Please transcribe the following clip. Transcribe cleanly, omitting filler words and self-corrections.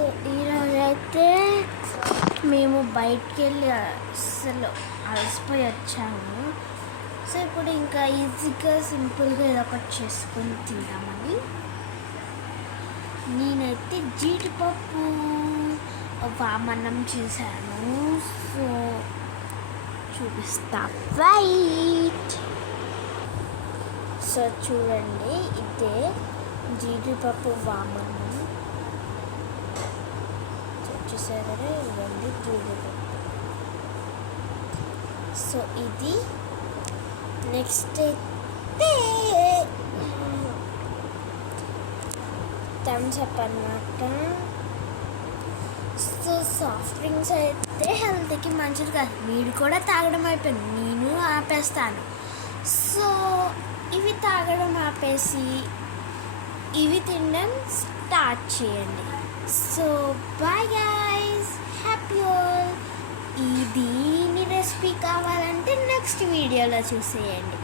So ఈరోజైతే మేము బయటికి వెళ్ళి అసలు అలసిపోయి వచ్చాము. సో ఇప్పుడు ఇంకా ఈజీగా సింపుల్గా ఏదో ఒకటి చేసుకొని తిందామని నేనైతే జీడిపప్పు వామన్నం చేశాను. సో చూపిస్తా, రైట్. సో చూడండి, ఇదే జీడిపప్పు వామన్నం. చూసారా, ఇవ్వండి జీడిపప్పు. సో ఇది నెక్స్ట్ అయితే థమ్స్అప్ అన్నమాట. సో సాఫ్ట్ డ్రింక్స్ అయితే హెల్త్కి మంచిది కాదు, మీరు కూడా తాగడం అయిపోయింది, నేను ఆపేస్తాను. సో ఇవి తాగడం ఆపేసి ఇవి తినడం స్టార్ట్ చేయండి. So bye guys, happy all. దీని రెసిపీ కావాలంటే నెక్స్ట్ వీడియోలో చూసేయండి.